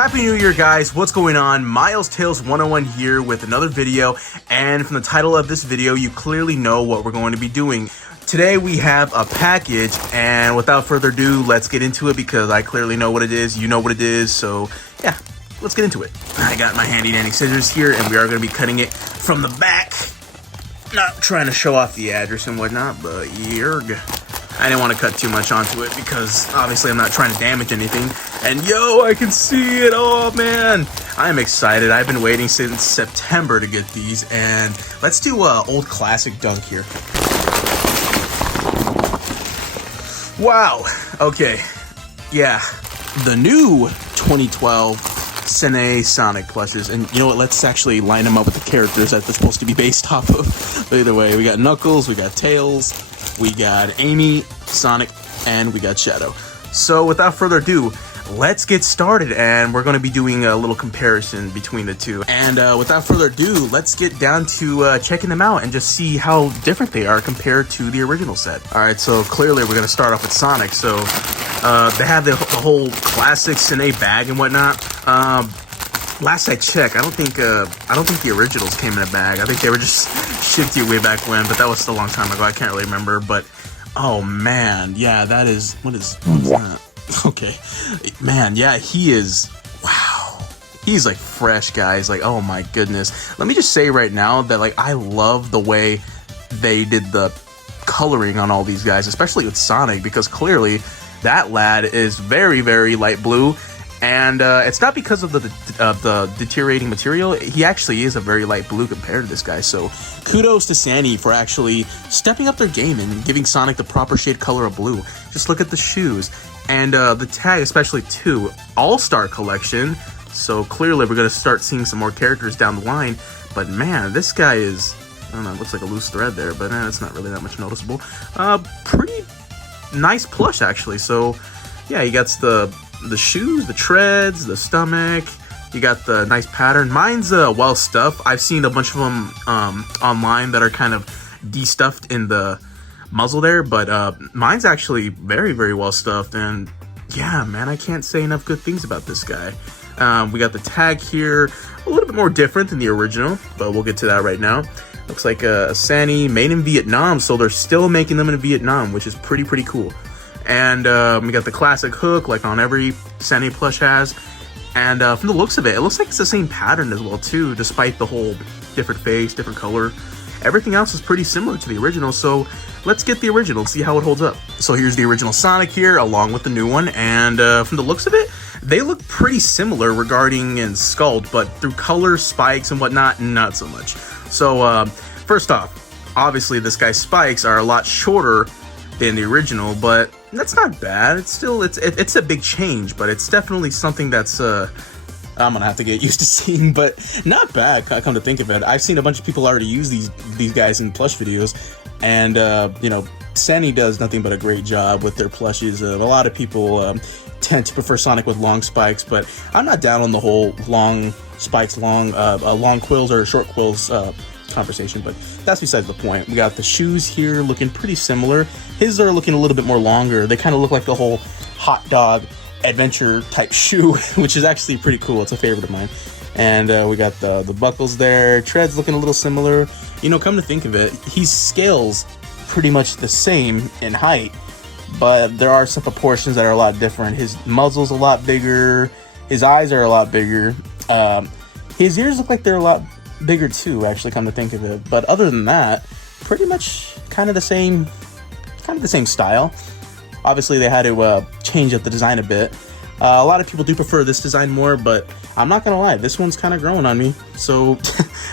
Happy New Year, guys. What's going on? Miles Tales 101 here with another video, and from the title of this video you clearly know what we're going to be doing. Today we have a package, and without further ado, let's get into it because I clearly know what it is, you know what it is, so yeah, let's get into it. I got my handy dandy scissors here, and we are going to be cutting it from the back. Not trying to show off the address and whatnot, but yerg. I didn't want to cut too much onto it because obviously I'm not trying to damage anything. And yo, I can see it. Oh man, I'm excited. I've been waiting since September to get these, and let's do a old classic dunk here. Wow. Okay. Yeah. The new 2012 Sanei Sonic plushes, and you know what? Let's actually line them up with the characters that they're supposed to be based off of. Either way, we got Knuckles, we got Tails, we got Amy, Sonic, and we got Shadow. So without further ado, let's get started, and we're going to be doing a little comparison between the two. And without further ado, let's get down to checking them out and just see how different they are compared to the original set. All right, so clearly we're going to start off with Sonic. So they have the whole classic Sanei bag and whatnot. Last I checked, I don't think the originals came in a bag. I think they were just shipped you way back when, but that was still a long time ago. I can't really remember, but oh man, yeah, that is what is that? Okay, man, yeah, he is, wow, he's like fresh, guys. Like, oh my goodness. Let me just say right now that like I love the way they did the coloring on all these guys, especially with Sonic, because clearly that lad is very, very light blue. And it's not because of the deteriorating material. He actually is a very light blue compared to this guy. So kudos to Sanei for actually stepping up their game and giving Sonic the proper shade color of blue. Just look at the shoes. And the tag, especially too, All-Star Collection. So clearly we're going to start seeing some more characters down the line. But man, this guy is, I don't know, it looks like a loose thread there, but it's not really that much noticeable. Pretty nice plush, actually. So yeah, he got the shoes, the treads, the stomach. You got the nice pattern. Mine's well stuffed. I've seen a bunch of them online that are kind of de-stuffed in the muzzle there, but mine's actually very, very well stuffed. And yeah, man, I can't say enough good things about this guy. We got the tag here, a little bit more different than the original, but we'll get to that right now. Looks like a Sanei made in Vietnam, so they're still making them in Vietnam, which is pretty cool. And we got the classic hook, like on every Sanei plush has. And from the looks of it, it looks like it's the same pattern as well too, despite the whole different face, different color. Everything else is pretty similar to the original, so let's get the original, see how it holds up. So here's the original Sonic here, along with the new one, and from the looks of it, they look pretty similar regarding in sculpt, but through color, spikes, and whatnot, not so much. So first off, obviously this guy's spikes are a lot shorter than the original, but that's not bad. It's still, it's a big change, but it's definitely something that's I'm gonna have to get used to seeing, but not bad. Come to think of it, I've seen a bunch of people already use these guys in plush videos, and you know, Sanei does nothing but a great job with their plushes. A lot of people tend to prefer Sonic with long spikes, but I'm not down on the whole long spikes, long quills or short quills conversation, but that's besides the point. We got the shoes here looking pretty similar. His are looking a little bit more longer. They kind of look like the whole hot dog adventure type shoe, which is actually pretty cool. It's a favorite of mine. And we got the buckles there. Treads looking a little similar. You know, come to think of it, he scales pretty much the same in height, but there are some proportions that are a lot different. His muzzle's a lot bigger. His eyes are a lot bigger. His ears look like they're a lot bigger too, actually, come to think of it. But other than that, pretty much kind of the same style. Obviously they had to change up the design a bit. A lot of people do prefer this design more, but I'm not gonna lie, this one's kind of growing on me. So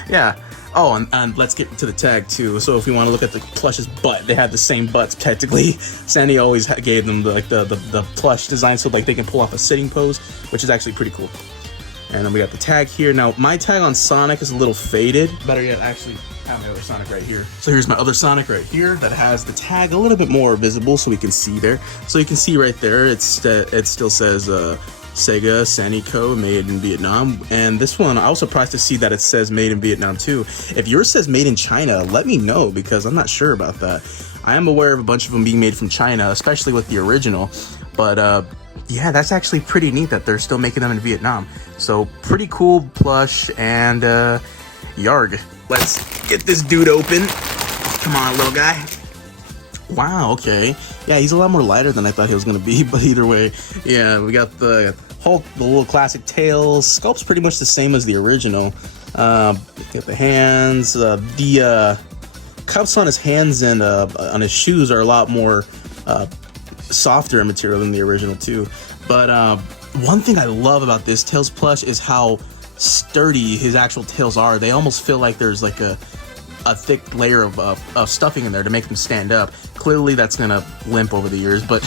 yeah. Oh, and let's get to the tag too. So if we want to look at the plush's butt, they have the same butts technically. Sanei always gave them the plush design so like they can pull off a sitting pose, which is actually pretty cool. And then we got the tag here. Now, my tag on Sonic is a little faded. Better yet, I actually have my other Sonic right here. So here's my other Sonic right here that has the tag a little bit more visible so we can see there. So you can see right there, it still says Sega Sanei Co. made in Vietnam. And this one, I was surprised to see that it says made in Vietnam too. If yours says made in China, let me know because I'm not sure about that. I am aware of a bunch of them being made from China, especially with the original. But yeah, that's actually pretty neat that they're still making them in Vietnam. So pretty cool plush, and yarg. Let's get this dude open. Come on, little guy. Wow, okay. Yeah, he's a lot more lighter than I thought he was gonna be, but either way, yeah, we got the little classic tails. Sculpt's pretty much the same as the original. Get the hands. The cuffs on his hands and on his shoes are a lot more softer in material than the original too. But one thing I love about this Tails plush is how sturdy his actual tails are. They almost feel like there's like a thick layer of stuffing in there to make them stand up. Clearly that's gonna limp over the years, but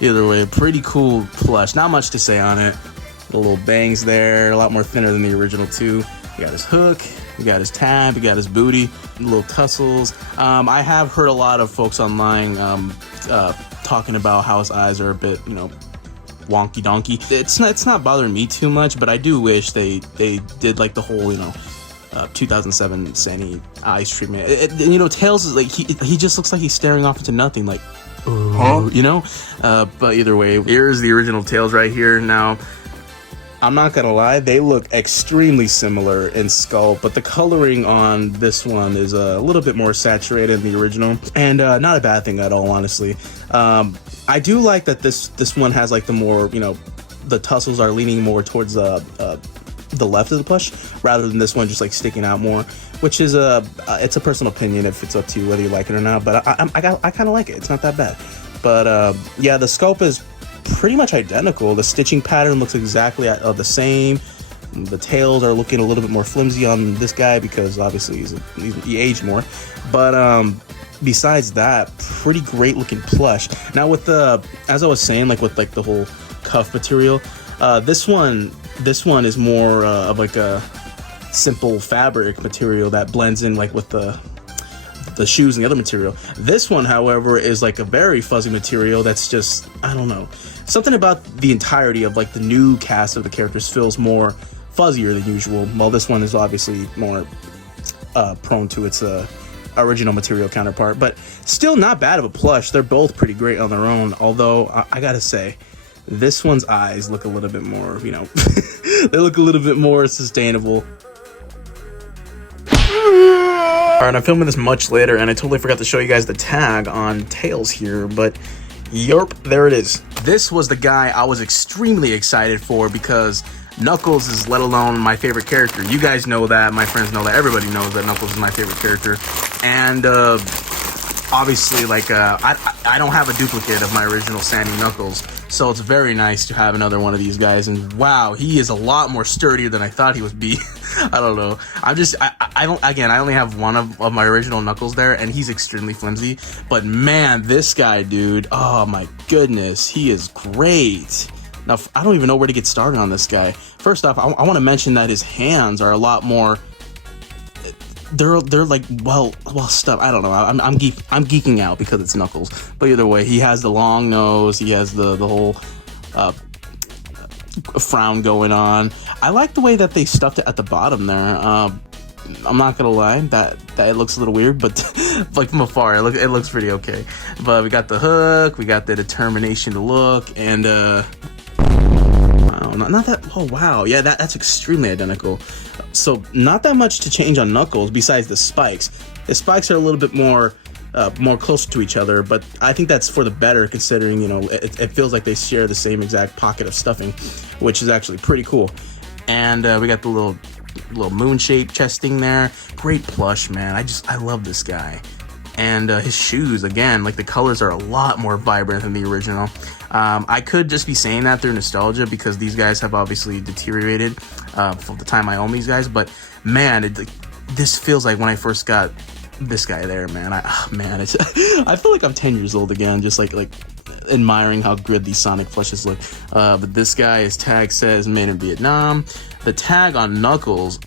either way, pretty cool plush. Not much to say on it. The little bangs there, a lot more thinner than the original too. We got his hook, we got his tab, we got his booty, little tussles. I have heard a lot of folks online talking about how his eyes are a bit, wonky donkey. It's not bothering me too much, but I do wish they did like the whole 2007 Sanei eyes treatment. Tails is like he just looks like he's staring off into nothing, like but either way, here's the original Tails right here. Now I'm not gonna lie, they look extremely similar in sculpt, but the coloring on this one is a little bit more saturated than the original, and not a bad thing at all, honestly. I do like that this one has like the more, the tussles are leaning more towards the left of the plush rather than this one just like sticking out more, which is it's a personal opinion. If it's up to you whether you like it or not, but I kind of like it. It's not that bad. But yeah, the sculpt is pretty much identical. The stitching pattern looks exactly the same. The tails are looking a little bit more flimsy on this guy because obviously he aged more, but besides that, pretty great looking plush. Now with as I was saying, like with like the whole cuff material, this one is more of like a simple fabric material that blends in like with the shoes and the other material. This one, however, is like a very fuzzy material that's just, I don't know, something about the entirety of like the new cast of the characters feels more fuzzier than usual, while this one is obviously more prone to its original material counterpart. But still not bad of a plush. They're both pretty great on their own, although I gotta say, this one's eyes look a little bit more, they look a little bit more sustainable. Alright, I'm filming this much later, and I totally forgot to show you guys the tag on Tails here, but yerp, there it is. This was the guy I was extremely excited for because Knuckles is, let alone my favorite character. You guys know that, my friends know that, everybody knows that Knuckles is my favorite character. And obviously, like, I don't have a duplicate of my original Sanei Knuckles, so it's very nice to have another one of these guys. And wow, he is a lot more sturdier than I thought he would be. I don't know. I only have one of my original Knuckles there, and he's extremely flimsy. But man, this guy, dude, oh my goodness, he is great. Now, I don't even know where to get started on this guy. First off, I want to mention that his hands are a lot more. They're like well stuff. I don't know. I'm geeking out because it's Knuckles. But either way, he has the long nose. He has the whole frown going on. I like the way that they stuffed it at the bottom there. I'm not gonna lie, that it looks a little weird, but like from afar, it looks pretty okay. But we got the hook, we got the determination to look, and wow, not that. Oh wow, yeah, that's extremely identical. So not that much to change on Knuckles besides the spikes. The spikes are a little bit more closer to each other, but I think that's for the better considering, it feels like they share the same exact pocket of stuffing, which is actually pretty cool. And we got the little moon-shaped chesting there. Great plush, man. I love this guy. And his shoes, again, like the colors are a lot more vibrant than the original. I could just be saying that through nostalgia because these guys have obviously deteriorated from the time I own these guys. But man, this feels like when I first got this guy there, man. I feel like I'm 10 years old again, just like admiring how good these Sonic plushes look. But this guy, his tag says made in Vietnam. The tag on Knuckles,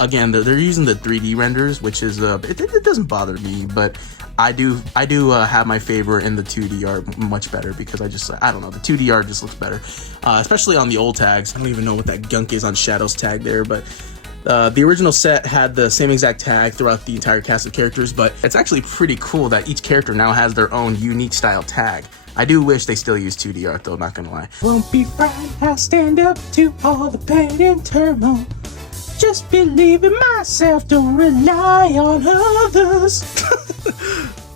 again, they're using the 3D renders, which is it doesn't bother me, but I do have my favor in the 2D art much better because I don't know, the 2D art just looks better, especially on the old tags. I don't even know what that gunk is on Shadow's tag there, but the original set had the same exact tag throughout the entire cast of characters, but it's actually pretty cool that each character now has their own unique style tag. I do wish they still use 2D art though, not gonna lie. Won't be frightened, I'll stand up to all the pain and turmoil. Just believe in myself, don't rely on others.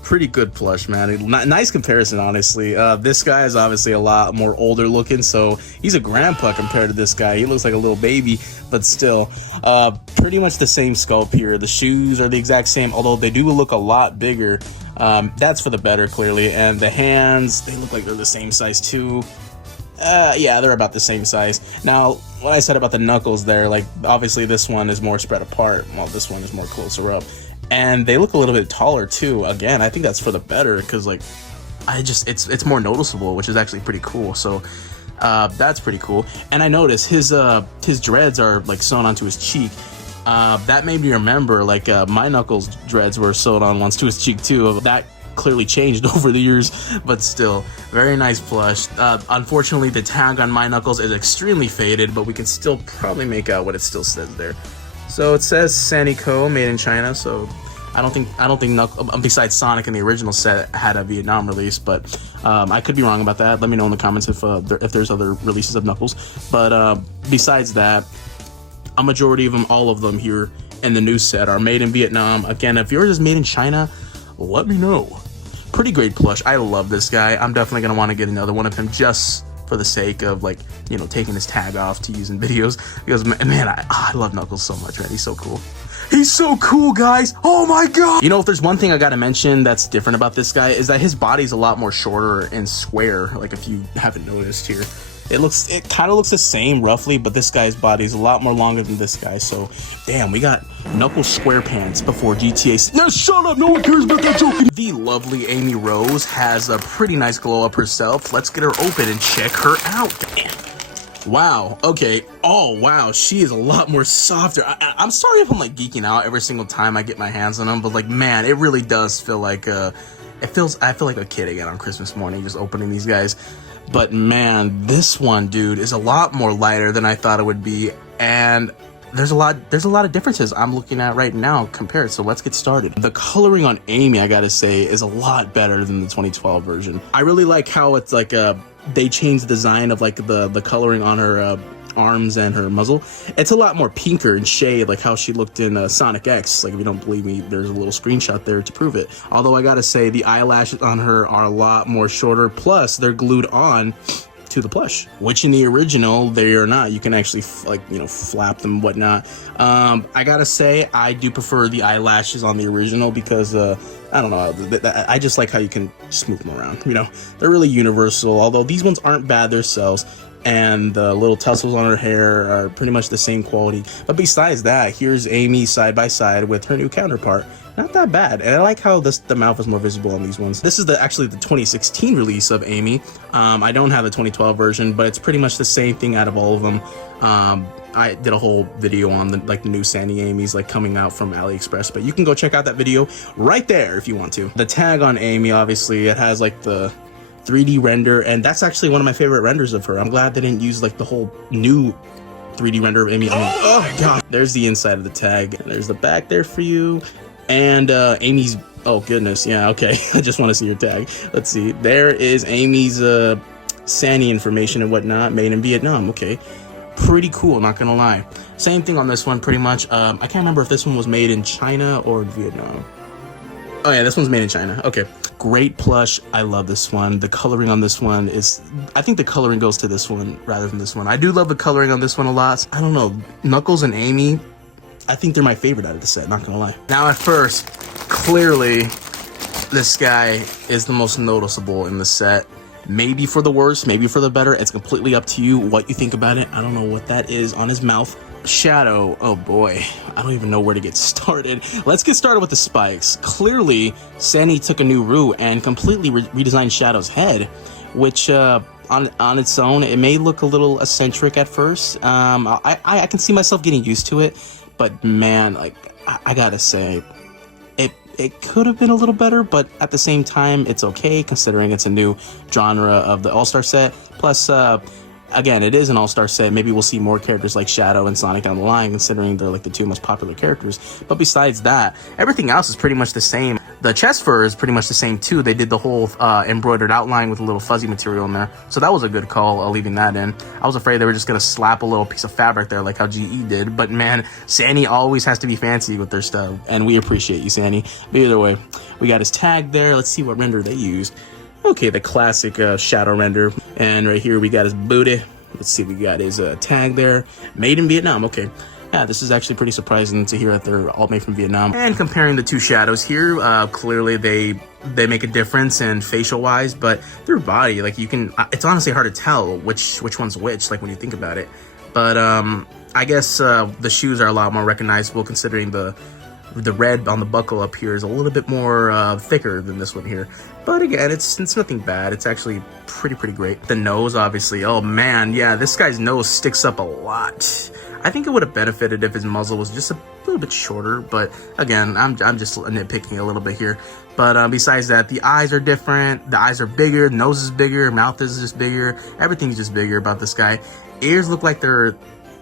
Pretty good plush, man. Nice comparison, honestly. This guy is obviously a lot more older looking, so he's a grandpa compared to this guy. He looks like a little baby, but still, pretty much the same sculpt here. The shoes are the exact same, although they do look a lot bigger. That's for the better, clearly. And the hands, they look like they're the same size too. Yeah, they're about the same size. Now, what I said about the knuckles there, like, obviously this one is more spread apart, while this one is more closer up. And they look a little bit taller too. Again, I think that's for the better, because like, it's more noticeable, which is actually pretty cool. So that's pretty cool. And I noticed his dreads are like sewn onto his cheek. That made me remember, like, my knuckles dreads were sewn on once to his cheek too. That clearly changed over the years, but still, very nice plush. Unfortunately, the tag on my knuckles is extremely faded, but we can still probably make out what it still says there. So it says Sanei made in China. So I don't think besides Sonic in the original set had a Vietnam release, but I could be wrong about that. Let me know in the comments if there's other releases of Knuckles. But besides that, a majority of them, all of them here in the new set are made in Vietnam. Again, if yours is made in China, let me know. Pretty great plush. I love this guy. I'm definitely gonna want to get another one of him just for the sake of, like, you know, taking his tag off to use in videos, because man, I love Knuckles so much, man. He's so cool. He's so cool, guys. Oh my god. You know, if there's one thing I gotta mention that's different about this guy, is that his body's a lot more shorter and square. Like, if you haven't noticed here, it kind of looks the same roughly, but this guy's body's a lot more longer than this guy. So damn, we got Knuckles square pants before GTA. No, shut up, no one cares about that joke. The lovely Amy Rose has a pretty nice glow up herself. Let's get her open and check her out. Damn. Wow, okay. Oh wow, she is a lot more softer. I'm sorry if I'm like geeking out every single time I get my hands on them, but like, man, it really does feel like I feel like a kid again on Christmas morning just opening these guys. But man, this one, dude, is a lot more lighter than I thought it would be, and there's a lot of differences I'm looking at right now compared. So let's get started. The coloring on Amy, I gotta say, is a lot better than the 2012 version. I really like how it's like they changed the design of like the coloring on her arms and her muzzle. It's a lot more pinker in shade, like how she looked in Sonic X. Like, if you don't believe me, there's a little screenshot there to prove it. Although I gotta say, the eyelashes on her are a lot more shorter, plus they're glued on to the plush, which in the original they are not. You can actually flap them, whatnot. I gotta say, I do prefer the eyelashes on the original, because I don't know, I just like how you can smooth them around. You know, they're really universal, although these ones aren't bad themselves. And the little tassels on her hair are pretty much the same quality. But besides that, here's Amy side by side with her new counterpart. Not that bad. And I like how the mouth is more visible on these ones. This is actually the 2016 release of Amy. I don't have the 2012 version, but it's pretty much the same thing out of all of them. I did a whole video on the new Sanei Amy's like coming out from AliExpress, but you can go check out that video right there if you want to. The tag on Amy, obviously, it has like the 3D render, and that's actually one of my favorite renders of her. I'm glad they didn't use like the whole new 3D render of Amy. Oh my god. There's the inside of the tag, and there's the back there for you, and Amy's, oh goodness, yeah, okay. I just want to see your tag. Let's see, there is Amy's Sanei information and whatnot, made in Vietnam. Okay, pretty cool, not gonna lie. Same thing on this one, pretty much. I can't remember if this one was made in China or in Vietnam. Oh yeah, this one's made in China. Okay. Great plush. I love this one. The coloring on this one is, I think the coloring goes to this one rather than this one. I do love the coloring on this one a lot. I don't know, Knuckles and Amy, I think they're my favorite out of the set, not gonna lie. Now at first, clearly, this guy is the most noticeable in the set. Maybe for the worse, maybe for the better. It's completely up to you what you think about it. I don't know what that is on his mouth. Shadow, oh boy, I don't even know where to get started. Let's get started with the spikes. Clearly, Sanei took a new route and completely redesigned Shadow's head, which on its own, it may look a little eccentric at first. I can see myself getting used to it, but man, like, I gotta say, it could have been a little better, but at the same time, it's okay considering it's a new genre of the All-Star set. Plus, again, it is an all-star set. Maybe we'll see more characters like Shadow and Sonic down the line, considering they're like the two most popular characters. But besides that, everything else is pretty much the same. The chest fur is pretty much the same too. They did the whole embroidered outline with a little fuzzy material in there. So that was a good call, leaving that in. I was afraid they were just going to slap a little piece of fabric there like how GE did. But man, Sanei always has to be fancy with their stuff. And we appreciate you, Sanei. But either way, we got his tag there. Let's see what render they used. Okay, the classic shadow render. And right here we got his booty. Let's see, we got his tag there. Made in Vietnam. Okay. Yeah, this is actually pretty surprising to hear that they're all made from Vietnam. And comparing the two shadows here, clearly they make a difference in facial wise, but their body, like you can, it's honestly hard to tell which one's which, like when you think about it. But I guess the shoes are a lot more recognizable, considering the red on the buckle up here is a little bit more thicker than this one here. But again, it's nothing bad. It's actually pretty great. The nose, obviously, oh man, yeah, this guy's nose sticks up a lot. I think it would have benefited if his muzzle was just a little bit shorter, but again, I'm just nitpicking a little bit here. But besides that, the eyes are different. The eyes are bigger, the nose is bigger, mouth is just bigger. Everything's just bigger about this guy. Ears look like they're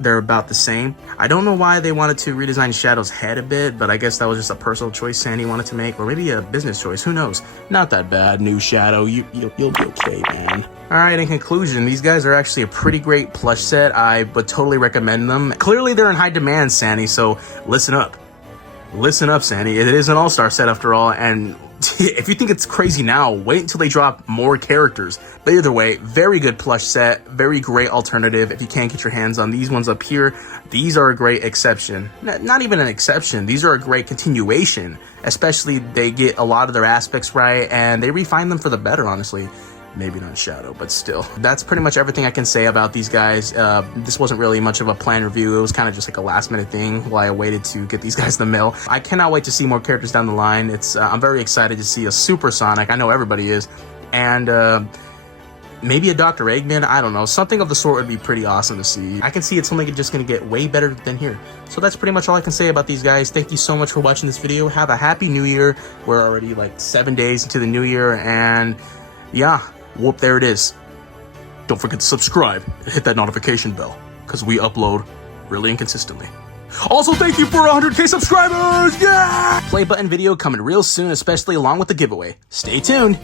about the same. I don't know why they wanted to redesign Shadow's head a bit, but I guess that was just a personal choice Sanei wanted to make, or maybe a business choice. Who knows? Not that bad, new Shadow. You'll be okay, man. All right, in conclusion, these guys are actually a pretty great plush set. I would totally recommend them. Clearly, they're in high demand, Sanei, so listen up. Listen up, Sanei. It is an all-star set after all, and if you think it's crazy now, wait until they drop more characters. But either way, very good plush set, very great alternative if you can't get your hands on these ones up here. These are a great exception. Not even an exception, these are a great continuation. Especially they get a lot of their aspects right, and they refine them for the better, honestly. Maybe not Shadow, but still. That's pretty much everything I can say about these guys. This wasn't really much of a planned review. It was kind of just like a last minute thing while I waited to get these guys in the mail. I cannot wait to see more characters down the line. I'm very excited to see a Super Sonic. I know everybody is. And maybe a Dr. Eggman. I don't know. Something of the sort would be pretty awesome to see. I can see it's only just going to get way better than here. So that's pretty much all I can say about these guys. Thank you so much for watching this video. Have a happy new year. We're already like 7 days into the new year. And yeah. Whoop, there it is. Don't forget to subscribe and hit that notification bell, because we upload really inconsistently. Also, thank you for 100K subscribers! Yeah! Play button video coming real soon, especially along with the giveaway. Stay tuned!